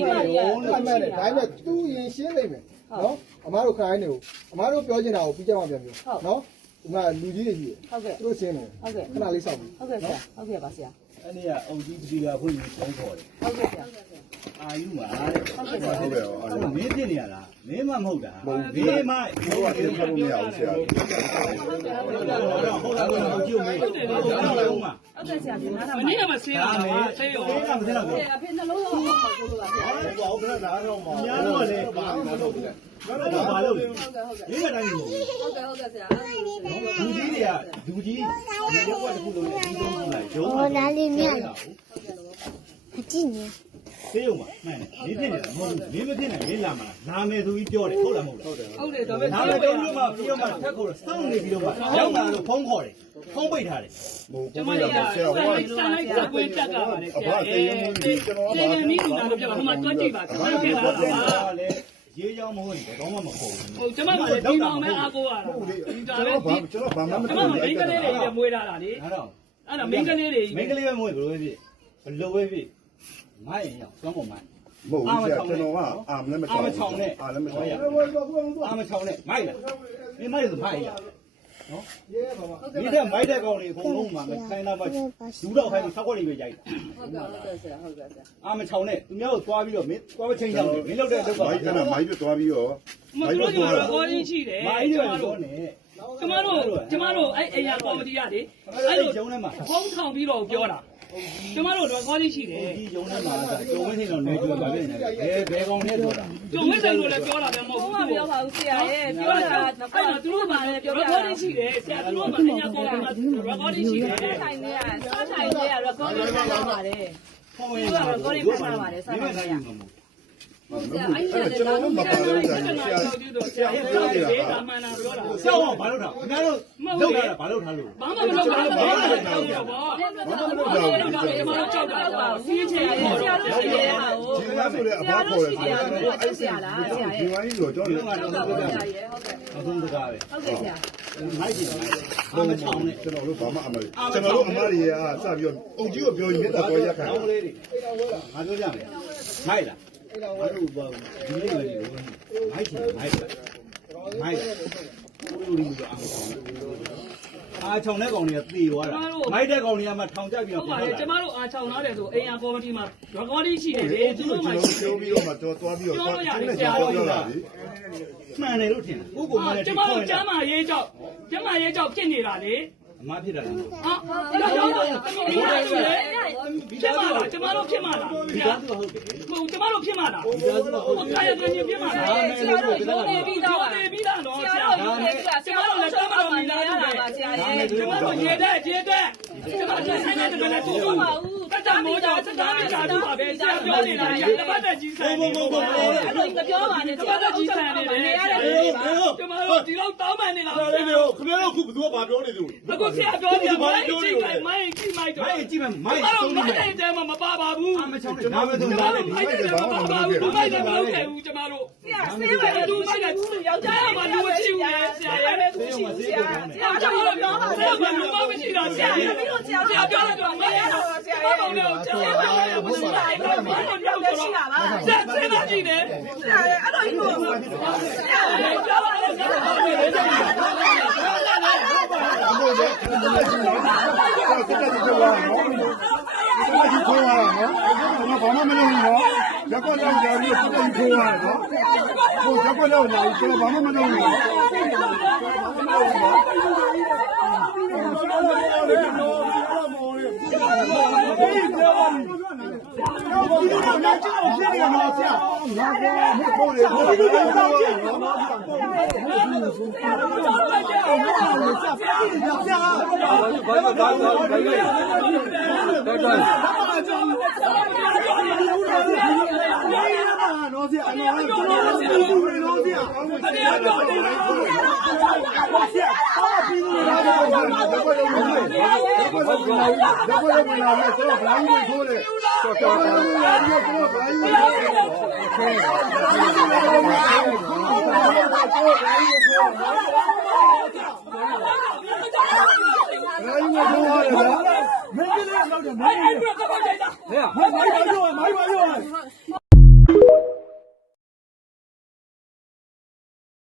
ဒါမဲ့သူရင်ရှင်းနေမယ်နော်အမားတို့ခိုင်းနေကိုအမားတို့ပြောချင်တာကိုပြီးကြမှာပြန်ပြောနော်ဒီမှာလူကြီးတွေကြီးသူတို့ရှင်းနေခဏလေးစောင့်ပြီဟုတ်ကဲ့ဆရာဟုတ်ကဲ့ပါဆရာအဲ့ဒီကအုပ်ကြီးပြည်ကဖွင့်ပြီးသုံးခေါ်တယ်ဟုတ်ကဲ့ဆရာအာယူမှာဟုတ်ကဲ့ဟုတ်ကဲ့မင်းဖြစ်နေရလားမင်းမမဟုတ်တာမင်းမဘိုးကတင်ဖတ်လို့မရဘူးဆရာဟုတ်လားကြည့်မေးဟုတ်တယ်ဟုတ်ကဲ့ဆရာဒီနားမှာမနေ့ကမှဆေးရမှာဆေးရောမင်းကမသိတော့ဘူးအဖေနှလုံးရောမှာဆိုလို့ပါဆရာဟုတ်ကဲ့နားတော့မှာညာတော့လေဘာလို့လဲဘာလို့လဲဟုတ်ကဲ့ဟုတ်ကဲ့မင်းကတိုင်းလို့ဟုတ်ကဲ့ဆရာလူကြီးတွေကလူကြီးရုပ်ကတခုလုံးနဲ့ဒီလိုလုပ်လိုက်ရုံးဟောလားလေးမြတ်အကြည့်နေဆေးရုံမှာမှန်တယ်မင်းဖြစ်နေတာမဟုတ်ဘူးမင်းမဖြစ်နေမင်းလာမှာလာမယ်ဆိုပြီးပြောတယ်ဟုတ်လားမဟုတ်လားဟုတ်တယ်ဒါပေမဲ့ဒါပေမဲ့တော့ပြီးတော့မှထက်ခေါ်စောင့်နေပြီးတော့မှရောက်လာတော့ဖုံးခေါ်တယ်ဖုံးပိတ်ထားတယ်ကျမတို့ကဆရာဟိုစမ်းလိုက်ကွင်းတက်တာပါလေဆရာတေးမီးနာတော့ပြောဟိုမှာတွက်ကြည့်ပါခဏခဲ့တာပါလေရေးကြောင်းမဟုတ်ရင်တော့မှမခေါ်ဘူးဟုတ်ကျမကလည်းဒီကောင်ပဲအားကိုးရတာဒီကလည်းကျွန်တော်ဘာမှမသိဘူးမိန်းကလေးတွေလည်းမွေးလာတာလေအဲ့တော့အဲ့တော့မိန်းကလေးတွေမိန်းကလေးပဲမွေးဘယ်လိုဖြစ်ဘယ်လိုပဲဖြစ်မိုင်းရောက်သွမ်းပေါ်မိုင်းမဟုတ်ဘူးဆရာကျွန်တော်ကအာမလည်းမချောင်းအာမချောင်းနဲ့အာလည်းမချောင်းအာမချောင်းနဲ့မိုင်းလားဒီမိုင်းဆိုမိုင်းရနော်ဒီတဲ့မိုက်တဲ့ကောင်တွေအကုန်လုံးမှာခိုင်းတော့မှဒူးတော့ခိုင်းပြီးဆောက်ခွက်လေးပဲရိုက်တာဟုတ်ကဲ့ဆရာဟုတ်ကဲ့ဆရာအာမချောင်းနဲ့သူများကိုသွားပြီးတော့မင်းသွားမချင်းချောင်းတယ်မင်းလောက်တဲ့လုပ်ပါမိုက်ကတော့မိုက်ပြသွားပြီးတော့မတို့ကတော့ကောင်းချင်းရှိတယ်မိုင်းတွေတော့နဲ့ကျမတို့အဲ့အရာကော်မတီကလေအဲ့လိုဂျုံထဲမှာဖုံးထောင်ပြီးတော့ပြောတာကျမတို့တော့ကောင်းချင်းရှိတယ်ဒီဂျုံထဲမှာဂျုံဝင်းထင်းတော့နေကြပါပဲဘယ်ကောင်နဲ့ဆိုတာဂျုံဝင်းထင်းလို့လည်းပြောတာပဲမဟုတ်ဘူးမပြောပါဘူးဆရာရဲ့ပြောတာအဲ့တော့သူတို့ကလည်းပြောကောင်းချင်းရှိတယ်ဆရာသူတို့ကအညာကော်မတီမှာကောင်းချင်းရှိတယ်ထိုင်နေရထိုင်နေရတော့ကောင်းချင်းထားပါတယ်ဖုံးရင်တော့ကောင်းချင်းထားပါတယ်ဆက်ပါရဆရာအဲ့ကျွန်တော်မပါလို့ဆရာဆရာပြောတယ်လေဒါမှန်တာပြောတာဆရာကဘာလုပ်တာခင်ဗျားတို့လုပ်တာဘာလုပ်ထားလို့ဘာမှမလုပ်ပါဘူးဘာမှမလုပ်ပါဘူးဘာမှမလုပ်ပါဘူးကျွန်တော်ကြောက်တာစီးချင်တယ်ဆရာတို့ရှိတယ်ဟာကိုဒီမှာဆိုလေအဘာခေါ်တယ်အဲ့ဆရာလားဆရာရဲ့ဒီဝိုင်းဆိုတော့ကျွန်တော်ဟုတ်ကဲ့ဟုတ်ကဲ့အဆုံးတကားပဲဟုတ်ကဲ့ဆရာမိုက်ကြည့်ဘာမချောင်းနဲ့ကျွန်တော်တို့ဘာမှအမလေးကျွန်တော်တို့အမတွေကစပြီးတော့အုပ်ကြီးကိုပြောရင်မေတ္တာတော်ရက်ခံအောင်လေးတွေငါပြောကြမယ်မိုက်လားအဲ့လိုဘာဒီလိုလေမိုက်ချင်မိုက်လားမိုက်ဘူးလို့ပြောအားချောင်းတဲ့ကောင်တွေကသေသွားတာမိုက်တဲ့ကောင်တွေကမှထောင်ကျပြီးတော့ဟုတ်ပါတယ်ကျမတို့အားချောင်းလာတယ်ဆိုအိမ်ယာကော်မတီမှာရကော်တီရှိတယ်လေသူတို့မှပြောပြီးတော့မှတော့သွားပြီးတော့ပြောတာလေမှန်တယ်လို့ထင်တာကိုကိုမလည်းကျမတို့ကျမ်းမာရေးကြောက်ဖြစ်နေတာလေအမဖြစ်တာလားဟာတော့ဖြစ်မှာလားကျမတို့ဖြစ်မှာလားဒီကားသူဟုတ်တယ်ဟုတ်ကျမတို့ဖြစ်မှာလားဒီကားသူဟုတ်ကာယကံကြီးဖြစ်မှာလားဆရာတို့ရုံးနေပြီးတော့နေပြီးတော့ဆရာကျမတို့လည်းတမတော်မြင်ရတာပါဆရာရဲ့ကျမတို့ရေတဲ့ကျမတို့ဆိုင်တဲ့တကယ်တူတူပါဘူးတတမိုးကြောင့်စကားမချတူပါပဲဆရာပြောနေတာရတပတ်တက်ကြီးဆန်နေတယ်အဲ့လိုမပြောပါနဲ့တပတ်တက်ကြီးဆန်နေတယ်ကျမတို့ဒီလောက်တောင်းပန်နေလားခင်ဗျားတို့ခုဘယ်သူကဘာပြောနေလို့အခုဆရာပြောနေတယ်မိုင်းကြည့်လိုက်မိုင်းကြည့်လိုက်တော့မိုင်းကြည့်မယ်မိုင်းဆုံးနေတယ်တဲမှာမပါပါဘူးအမချောင်းဒါပဲသူလာတယ်ဒီမိုင်းတယ်မပါပါဘူးဒီမိုင်းတယ်မလုပ်ခဲ့ဘူးကျမတို့ဆရာဆေးဝယ်လို့ရှိတယ်ယောက်ျားမှလူမရှိဘူးဆရာရဲ့သူရှိဆရာကျမတို့ပြောပါဆရာကလူမရှိတာဆရာရဲ့ပြီးတော့ဆရာပြောတယ်တော့မရတော့ဆရာရဲ့ဘာလို့ကျမတို့မရှိတာအဲ့တော့ဘာလို့ပြောရှိတာလားဆရာဆေးမကြည့်နဲ့ဆရာရဲ့အဲ့တော့ဒီလိုဆရာရဲ့ပြောပါလို့ဆရာအမို့လေကျွန်တော်တက်တက်ပြောပါနော်ဒီခေါ်ရအောင်နော်ဘာမှမလုပ်ဘူးနော်ရက်ကွက်လောက်ကြာပြီးတက်တက်ခေါ်ရတယ်နော်ဟိုရက်ကွက်လောက်လာကျွန်တော်ဘာမှမလုပ်ဘူးနော်哎，不要，这么简单。没有，买吧，